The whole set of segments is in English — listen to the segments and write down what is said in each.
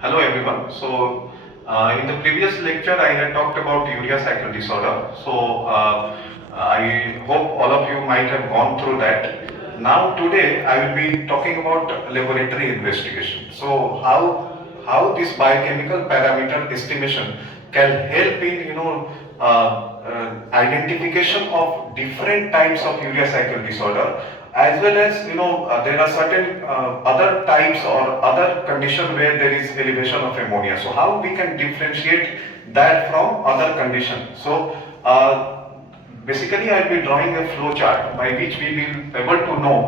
Hello everyone. In the previous lecture I had talked about urea cycle disorder. I hope all of you might have gone through that. Now today I will be talking about laboratory investigation. So how this biochemical parameter estimation can help in identification of different types of urea cycle disorder, as well as there are certain other types or other condition where there is elevation of ammonia. So how we can differentiate that from other condition. Basically I will be drawing a flow chart by which we will be able to know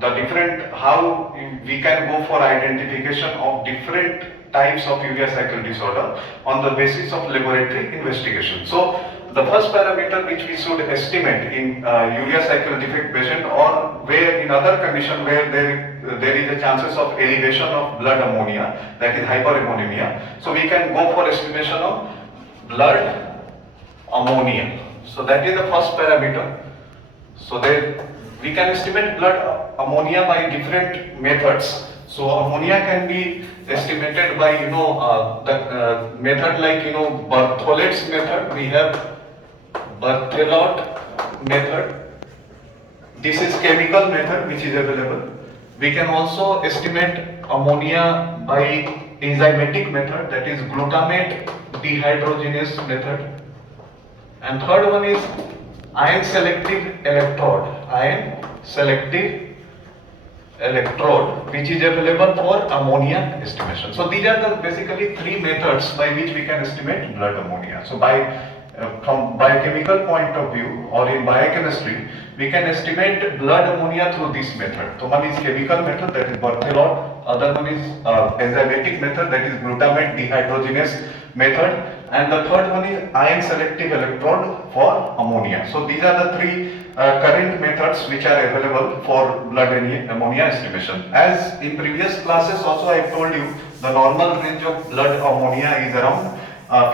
the different, how we can go for identification of different types of urea cycle disorder on the basis of laboratory investigation. So the first parameter which we should estimate in urea cycle defect patient, or where in other condition where there is a chances of elevation of blood ammonia, that is hyperammonemia. So we can go for estimation of blood ammonia. So that is the first parameter. So there we can estimate blood ammonia by different methods. So ammonia can be estimated by the method like Berthollet's method. We have Berthelot method. This is chemical method which is available. We can also estimate ammonia by enzymatic method, that is glutamate dehydrogenase method. And third one is ion selective electrode. Ion selective electrode which is available for ammonia estimation. So these are the basically three methods by which we can estimate blood ammonia. So from biochemical point of view or in biochemistry, we can estimate blood ammonia through this method. So one is chemical method, that is Berthelot. Other one is enzymatic method, that is glutamate dehydrogenase method, and the third one is ion selective electrode for ammonia. So these are the three current methods which are available for blood ammonia estimation. As in previous classes also I told you, the normal range of blood ammonia is around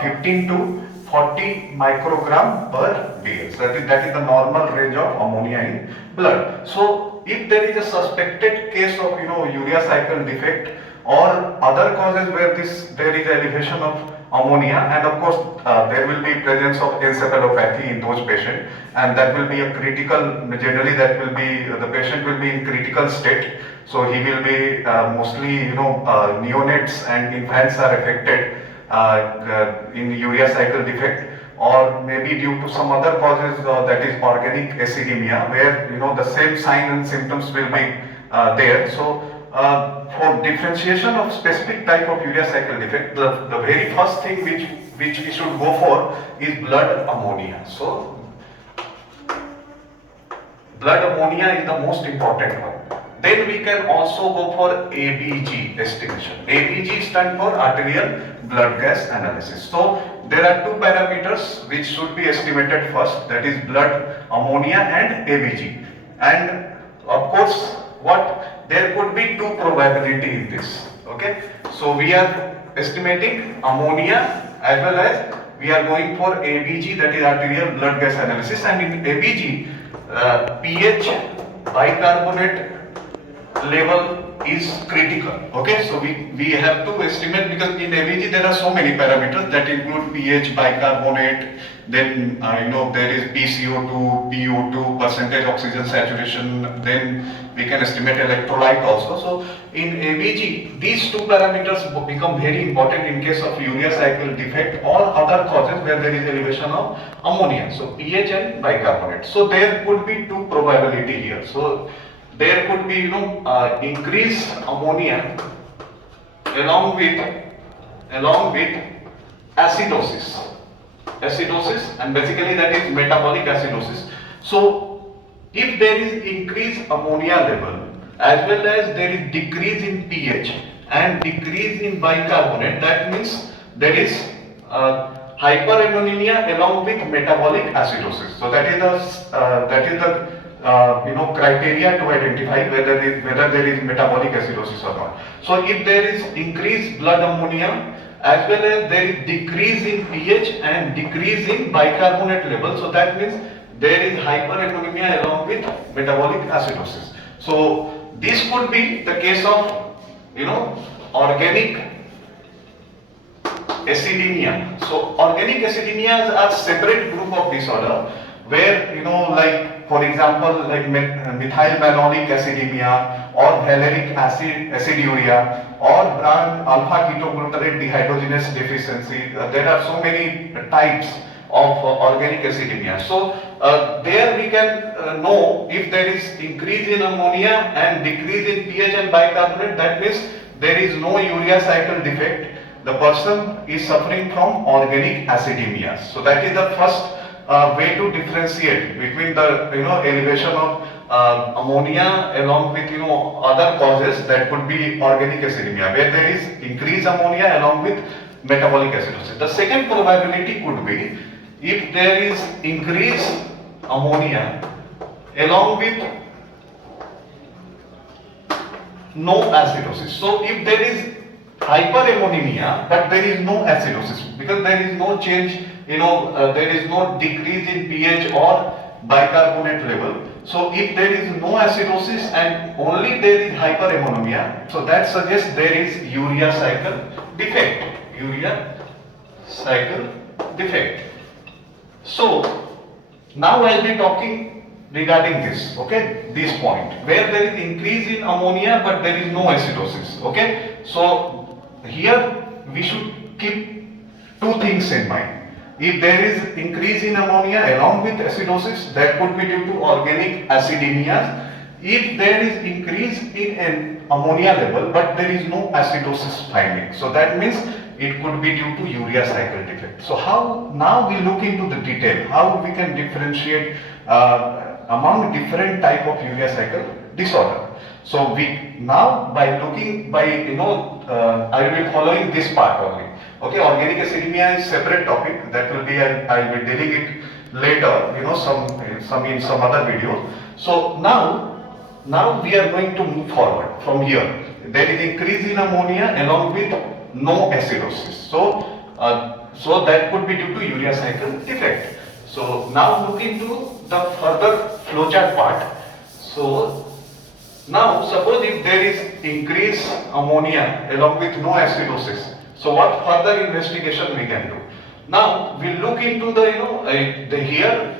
15 to 40 microgram per dl. So that is the normal range of ammonia in blood. So if there is a suspected case of urea cycle defect or other causes where there is elevation of ammonia, and of course there will be presence of encephalopathy in those patients, and that will be a critical, generally that will be, the patient will be in critical state. So he will be mostly neonates and infants are affected in urea cycle defect, or maybe due to some other causes, that is organic acidemia, where the same sign and symptoms will be there. So for differentiation of specific type of urea cycle defect, the very first thing which we should go for is blood ammonia. So blood ammonia is the most important one. Then we can also go for ABG estimation. ABG stands for arterial blood gas analysis. So there are two parameters which should be estimated first, that is blood ammonia and ABG. And of course, there could be two probability in this. Okay, so we are estimating ammonia as well as we are going for ABG, that is arterial blood gas analysis. And in ABG, pH bicarbonate level is critical. Okay, so we have to estimate, because in ABG there are so many parameters that include pH, bicarbonate, then there is PCO2, PO2, percentage oxygen saturation, then we can estimate electrolyte also. So in ABG these two parameters become very important in case of urea cycle defect or other causes where there is elevation of ammonia. So pH and bicarbonate. So there could be two probability here. So there could be increased ammonia along with acidosis, and basically that is metabolic acidosis. So if there is increased ammonia level as well as there is decrease in pH and decrease in bicarbonate, that means there is hyperammonemia along with metabolic acidosis. So that is the criteria to identify whether there is metabolic acidosis or not. So if there is increased blood ammonia as well as there is decrease in pH and decrease in bicarbonate level, so that means there is hyperammonemia along with metabolic acidosis. So this could be the case of organic acidemia. So organic acidemias are separate group of disorder where like for example like methylmalonic acidemia or valeric acid aciduria or brand alpha ketoglutarate dehydrogenase deficiency. There are so many types of organic acidemia. So there we can know if there is increase in ammonia and decrease in pH and bicarbonate, that means there is no urea cycle defect. The person is suffering from organic acidemia. So that is the first way to differentiate between the elevation of ammonia along with other causes that could be organic acidemia, where there is increased ammonia along with metabolic acidosis. The second probability could be if there is increased ammonia along with no acidosis. So if there is hyperammonemia but there is no acidosis, because there is no change, there is no decrease in pH or bicarbonate level. So if there is no acidosis and only there is hyperammonemia, so that suggests there is urea cycle defect. Urea cycle defect. So now I will be talking regarding this, okay, this point where there is increase in ammonia but there is no acidosis, okay. So here we should keep two things in mind. If there is increase in ammonia along with acidosis, that could be due to organic acidemias. If there is increase in an ammonia level but there is no acidosis finding, so that means it could be due to urea cycle defect. So how now we look into the detail how we can differentiate among different type of urea cycle disorder. So we now by looking by I will be following this part only. Okay, organic acidemia is separate topic that will be I will be dealing it later. Some in some other video. So now we are going to move forward from here. There is increase in ammonia along with no acidosis. So that could be due to urea cycle defect. So now look into the further flowchart part. So now suppose if there is increased ammonia along with no acidosis, so what further investigation we can do? Now we look into the here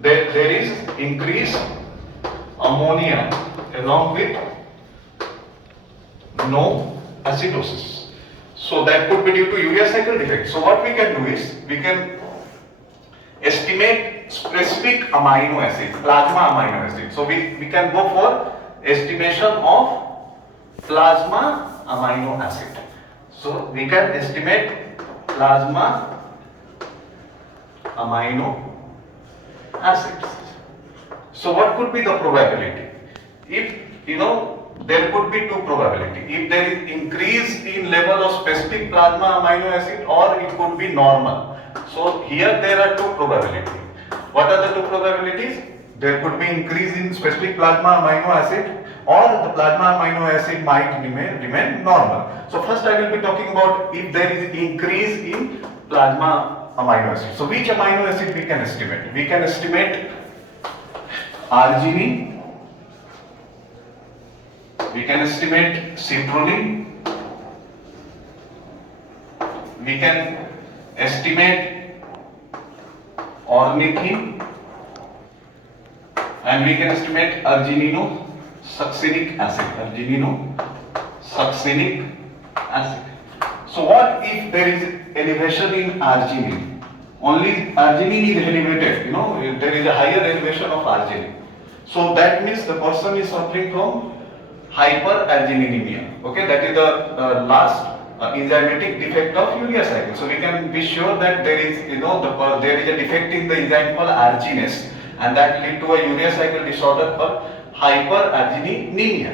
there is increased ammonia along with no acidosis. So that could be due to urea cycle defect. So what we can do is we can estimate specific amino acid, plasma amino acid. So we can go for estimation of plasma amino acid. So we can estimate plasma amino acids. So what could be the probability? If there could be two probability. If there is increase in level of specific plasma amino acid or it could be normal. So here there are two probabilities. What are the two probabilities? There could be increase in specific plasma amino acid or the plasma amino acid might remain normal. So first I will be talking about if there is increase in plasma amino acid. So which amino acid we can estimate? We can estimate arginine, we can estimate citrulline, we can estimate ornithine, and we can estimate argininosuccinic acid. Argininosuccinic acid. So what if there is elevation in arginine? Only arginine is elevated, there is a higher elevation of arginine. So that means the person is suffering from hyperargininemia. Okay, that is the last enzymatic defect of urea cycle. So we can be sure that there is there is a defect in the enzyme called arginase, and that lead to a urea cycle disorder called hyperargininemia.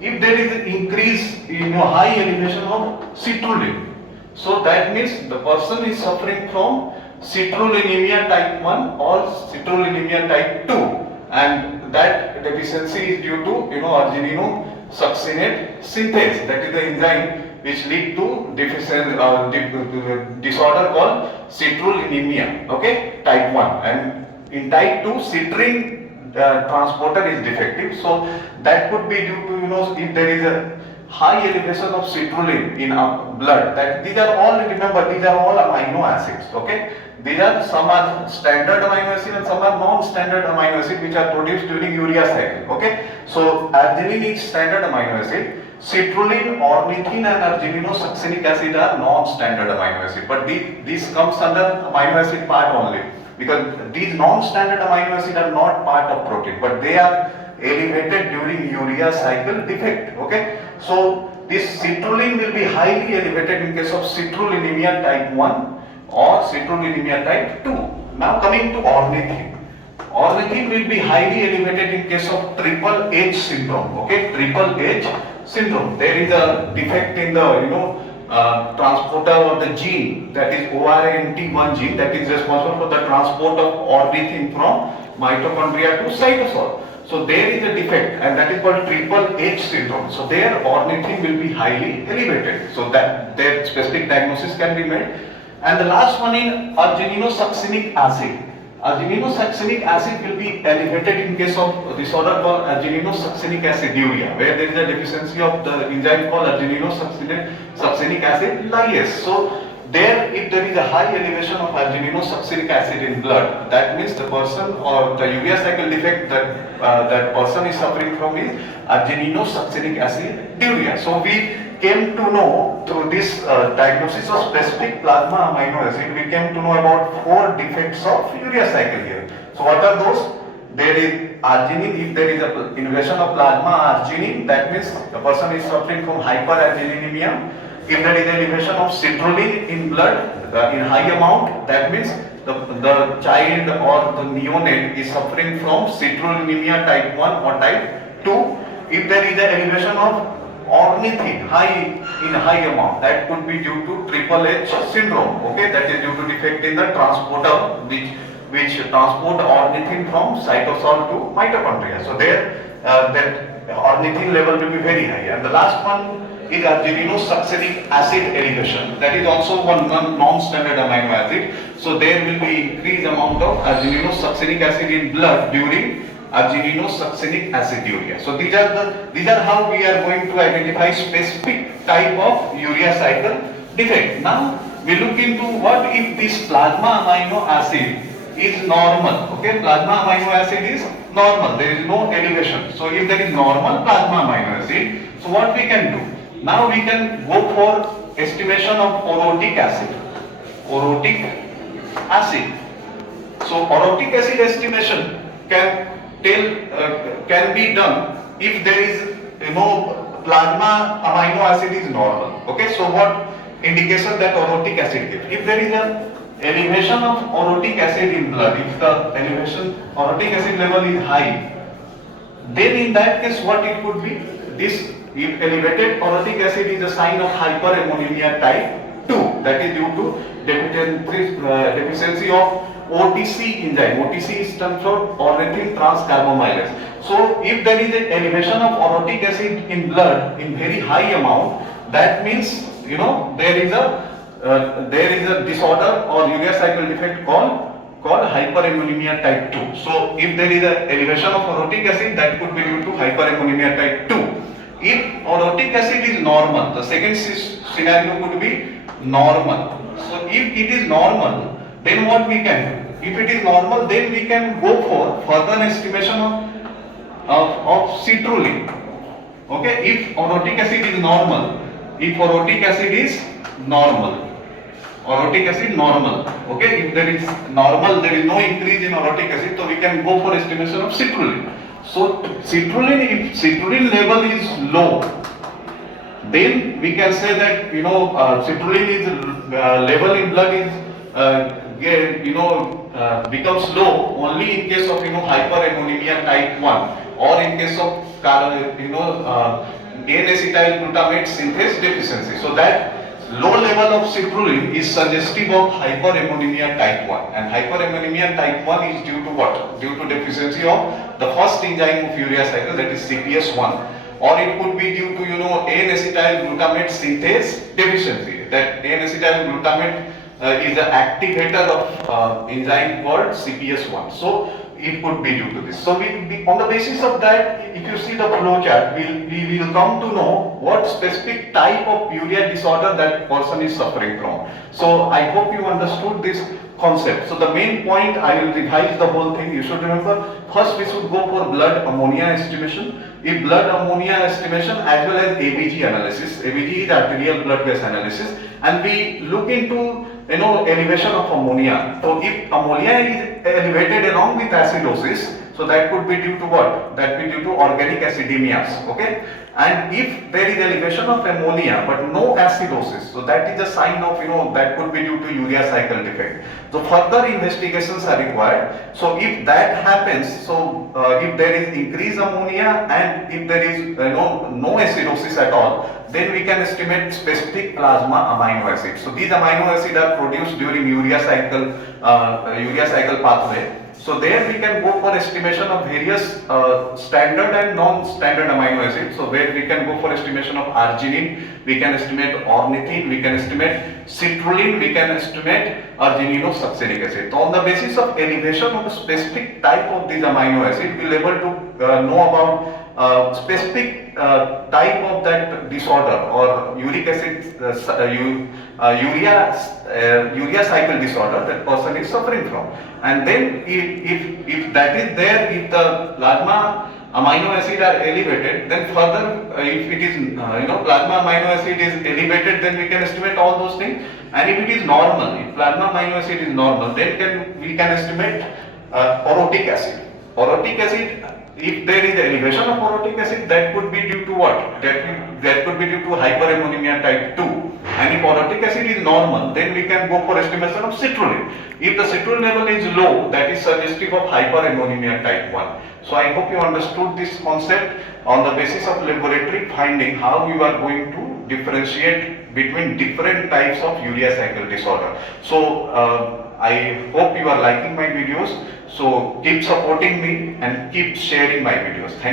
If there is an increase high elevation of citrulline, so that means the person is suffering from citrullinemia type 1 or citrullinemia type 2, and that deficiency is due to argininosuccinate synthase. That is the enzyme which lead to disorder called citrullinemia, okay, type 1, and in type 2 citrine transporter is defective. So that could be due to if there is a high elevation of citrulline in blood. That these are all, remember, these are all amino acids. Okay, these are, some are standard amino acid and some are non-standard amino acid which are produced during urea cycle. Okay, so arginine is standard amino acid. Citrulline, ornithine and argininosuccinic acid are non-standard amino acid, but these comes under amino acid part only, because these non-standard amino acid are not part of protein, but they are elevated during urea cycle defect. Okay, so this citrulline will be highly elevated in case of citrullinemia type 1 or citrullinemia type 2. Now coming to ornithine. Ornithine will be highly elevated in case of triple H syndrome. Okay, triple H syndrome. There is a defect in the transporter of the gene, that is ORNT1 gene, that is responsible for the transport of ornithine from mitochondria to cytosol. So there is a defect, and that is called triple H syndrome. So there ornithine will be highly elevated. So that their specific diagnosis can be made. And the last one in argininosuccinic acid. Argininosuccinic acid will be elevated in case of disorder called argininosuccinic aciduria, where there is a deficiency of the enzyme called argininosuccinic acid lyase. So there, if there is a high elevation of argininosuccinic acid in blood, that means the person, or the urea cycle defect that person is suffering from is argininosuccinic aciduria. So we came to know through this diagnosis of specific plasma amino acid, we came to know about 4 defects of urea cycle here. So what are those? There is arginine. If there is a invasion of plasma arginine, that means the person is suffering from hyperargininemia. If there is elevation of citrulline in blood in high amount, that means the child or the neonate is suffering from citrullinemia type 1 or type 2. If there is an elevation of ornithine in high amount, that could be due to triple H syndrome. Okay, that is due to defect in the transporter which transport ornithine from cytosol to mitochondria. So there that ornithine level will be very high. And the last one is argininosuccinic acid elevation. That is also one non-standard amino acid. So there will be increased amount of argininosuccinic acid in blood during argininosuccinic aciduria. So these are how we are going to identify specific type of urea cycle defect. Now we look into what if this plasma amino acid is normal. Okay, plasma amino acid is normal. There is no elevation. So if there is normal plasma amino acid, so what we can do? Now we can go for estimation of orotic acid. Orotic acid. So orotic acid estimation can be done if there is plasma amino acid is normal. Okay, so what indication that orotic acid gives? If there is an elevation of orotic acid in blood, if the orotic acid level is high, then in that case what it could be? This, if elevated orotic acid is a sign of hyperammonemia type 2, that is due to deficiency of OTC enzyme. OTC stands for ornithine transcarbamylase. So if there is an elevation of orotic acid in blood in very high amount, that means there is a disorder or urea cycle defect called hyperammonemia type 2. So if there is an elevation of orotic acid, that could be due to hyperammonemia type 2. If orotic acid is normal, the second scenario could be normal. So if it is normal, then what we can do? If it is normal, then we can go for further estimation of citrulline. Okay, if orotic acid is normal, orotic acid normal. Okay, if there is normal, there is no increase in orotic acid, so we can go for estimation of citrulline. So citrulline, if citrulline level is low, then we can say that citrulline is level in blood is becomes low only in case of hyperammonemia type 1 or in case of N-acetyl-glutamate synthase deficiency. So that low level of citrulline is suggestive of hyperammonemia type 1, and hyperammonemia type 1 is due to what? Due to deficiency of the first enzyme of urea cycle, that is CPS1, or it could be due to N-acetyl-glutamate synthase deficiency. That N-acetyl-glutamate is an activator of enzyme called CPS1. So it could be due to this. So on the basis of that, if you see the flow chart, we will come to know what specific type of urea disorder that person is suffering from. So I hope you understood this concept. So the main point, I will revise the whole thing. You should remember, first we should go for blood ammonia estimation. If blood ammonia estimation as well as ABG analysis, ABG is arterial blood gas analysis, and we look into elevation of ammonia. So if ammonia is elevated along with acidosis, so that could be due to what? That could be due to organic acidemias, okay? And if there is elevation of ammonia but no acidosis, so that is a sign of, that could be due to urea cycle defect. So further investigations are required. So if that happens, so if there is increased ammonia and if there is no acidosis at all, then we can estimate specific plasma amino acids. So these amino acids are produced during urea cycle pathway. So there we can go for estimation of various standard and non-standard amino acids. So where we can go for estimation of arginine, we can estimate ornithine, we can estimate CITRULLINE, we can estimate ARGININOSUCCINIC acid. So on the basis of elevation of a specific type of these amino acid, we will able to know about specific type of that disorder or uric acid urea cycle disorder that person is suffering from. And then if that is there, if the plasma amino acid are elevated, then further if it is plasma amino acid is elevated, then we can estimate all those things. And if it is normal, if plasma amino acid is normal, then we can estimate orotic acid. Orotic acid, if there is elevation of orotic acid, that could be due to what? That could be due to hyperammonemia type 2. And if orotic acid is normal, then we can go for estimation of citrulline. If the citrulline level is low, that is suggestive of hyperammonemia type 1. So I hope you understood this concept. On the basis of laboratory finding, how you are going to differentiate between different types of urea cycle disorder. So I hope you are liking my videos. So keep supporting me and keep sharing my videos. Thank you.